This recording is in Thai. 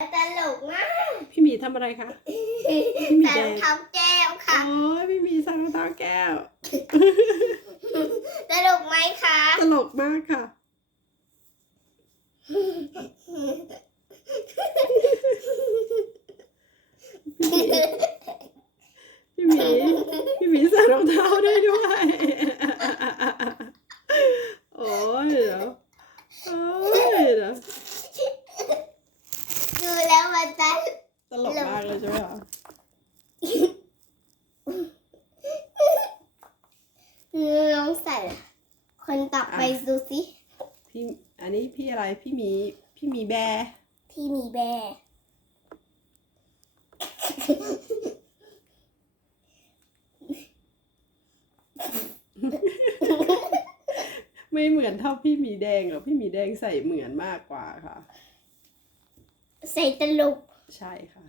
ตลกมากพี่หมีทำอะไรคะมีใส่แดรงองเท้าแก้วค่ะ โอ้ยพี่หมีใส่รองเท้าแก้ว ตลกไหมคะตลกมากค่ะ พี่หมีพี่หมีใส่รองเท้าได้ด้วย โอ้ยเดี๋ยวโอ้ยเดี๋ยว ดูแล้วมันจะตลกมากเลยใช่ไหมคะลองใส่คนต่อไปดูสิพี่อันนี้พี่อะไรพี่หมีพี่หมีแบร์ที่มีแบร์ไม่เหมือนเท่าพี่หมีแดงหรอกพี่หมีแดงใส่เหมือนมากกว่าค่ะ ใส่ตลก ใช่ค่ะ